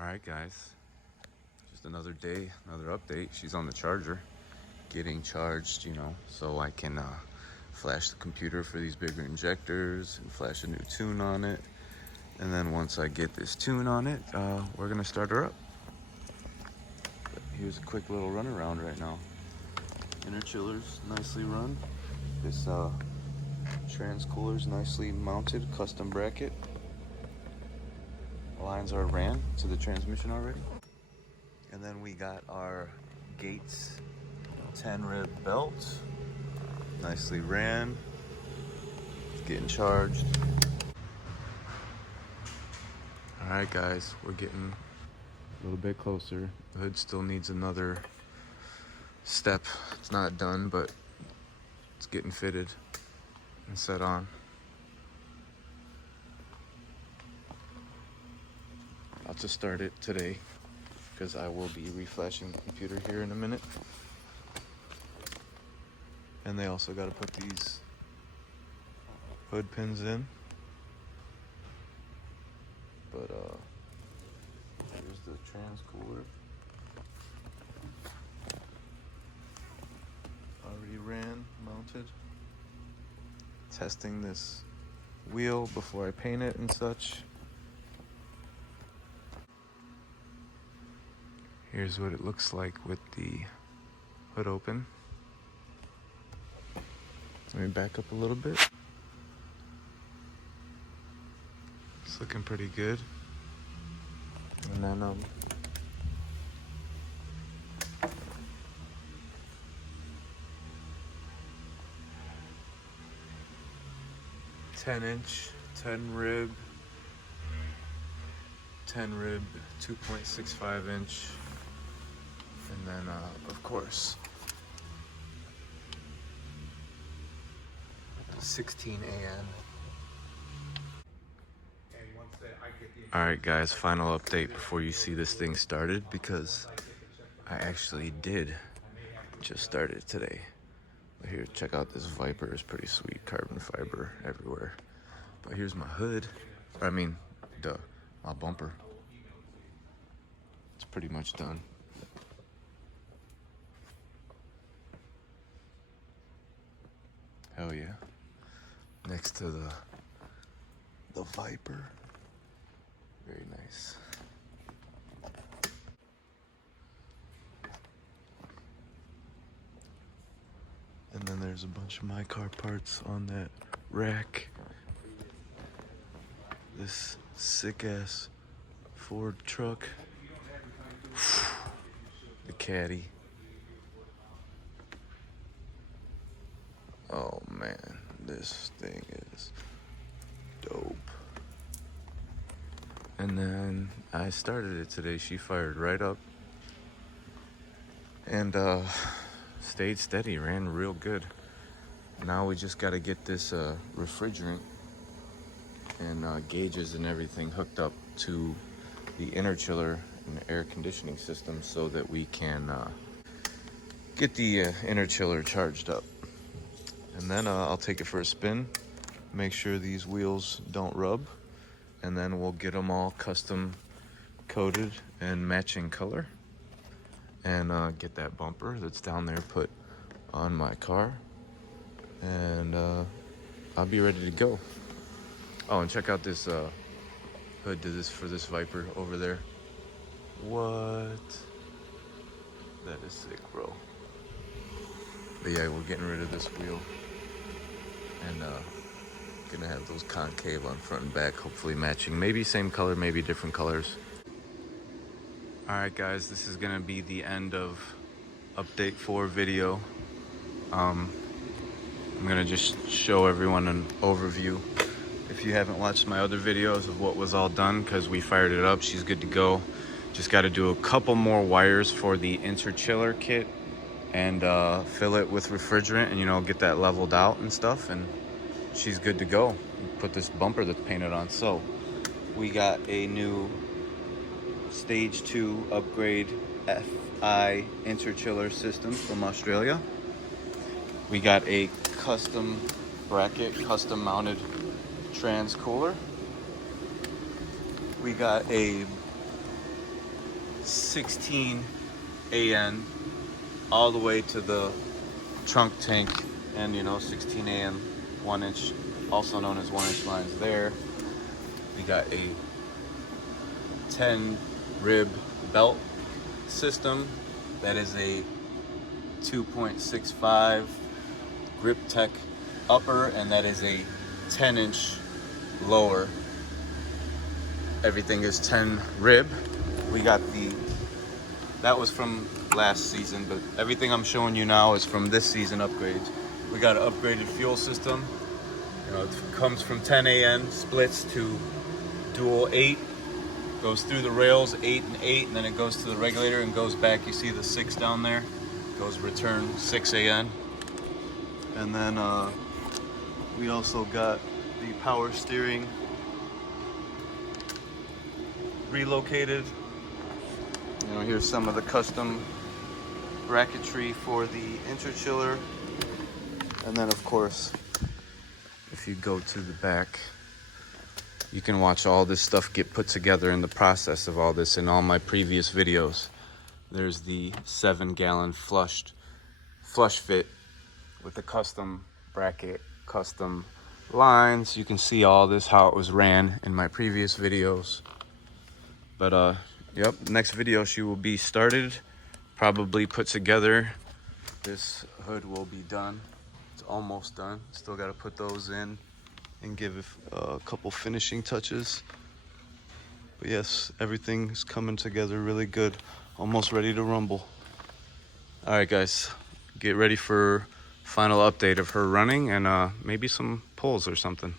All right, guys, just another day, another update. She's on the charger, getting charged, so I can flash the computer for these bigger injectors and flash a new tune on it. And then once I get this tune on it, we're gonna start her up. But here's a quick little run around right now. Inner chiller's nicely run. This trans cooler's nicely mounted, custom bracket. Lines are ran to the transmission already. And then we got our Gates 10 rib belt, nicely ran, getting charged. All right, guys, we're getting a little bit closer. The hood still needs another step. It's not done, but it's getting fitted and set on. I'll just start it today because I will be reflashing the computer here in a minute. And they also got to put these hood pins in. But here's the trans cooler. Already ran, mounted. Testing this wheel before I paint it and such. Here's what it looks like with the hood open. Let me back up a little bit. It's looking pretty good. And then 10-inch, 10 rib, 2.65 inch. And then, of course, 16 AN. All right, guys, final update before you see this thing started, because I actually did just start it today. But here, check out this Viper. It's pretty sweet, carbon fiber everywhere. But here's my hood. My bumper. It's pretty much done. Hell yeah. Next to the Viper. Very nice. And then there's a bunch of my car parts on that rack. This sick ass Ford truck. The Caddy. Oh man, this thing is dope. And then I started it today. She fired right up and stayed steady, ran real good. Now we just got to get this refrigerant and gauges and everything hooked up to the inner chiller and the air conditioning system so that we can get the inner chiller charged up. And then I'll take it for a spin, make sure these wheels don't rub, and then we'll get them all custom coated and matching color, and get that bumper that's down there put on my car, and I'll be ready to go. Oh, and check out this hood for this Viper over there. What? That is sick, bro. But yeah, we're getting rid of this wheel. And gonna have those concave on front and back, hopefully matching. Maybe same color, maybe different colors. All right, guys, this is gonna be the end of update 4 video. I'm gonna just show everyone an overview. If you haven't watched my other videos of what was all done, because we fired it up, she's good to go. Just got to do a couple more wires for the interchiller kit and fill it with refrigerant and get that leveled out and stuff, and she's good to go. Put this bumper that's painted on. So we got a new stage 2 upgrade FI interchiller system from Australia. We got a custom bracket, custom mounted trans cooler. We got a 16 AN all the way to the trunk tank, and 16 AN 1-inch, also known as 1-inch lines there. We got a 10 rib belt system that is a 2.65 Grip Tech upper, and that is a 10-inch lower. Everything is 10 rib. We got that was from last season, but everything I'm showing you now is from this season upgrades. We got an upgraded fuel system. It comes from 10 AN, splits to dual 8, goes through the rails 8 and 8, and then it goes to the regulator and goes back. You see the 6 down there, goes return 6 AN. And then we also got the power steering relocated. Here's some of the custom bracketry for the interchiller. And then of course, if you go to the back, you can watch all this stuff get put together in the process of all this in all my previous videos. There's the 7-gallon flush fit with the custom bracket, custom lines. You can see all this, how it was ran in my previous videos. But yep, next video she will be started, probably put together. This hood will be done. It's almost done. Still got to put those in and give a couple finishing touches. But yes, everything's coming together really good. Almost ready to rumble. All right, guys, get ready for final update of her running and maybe some pulls or something.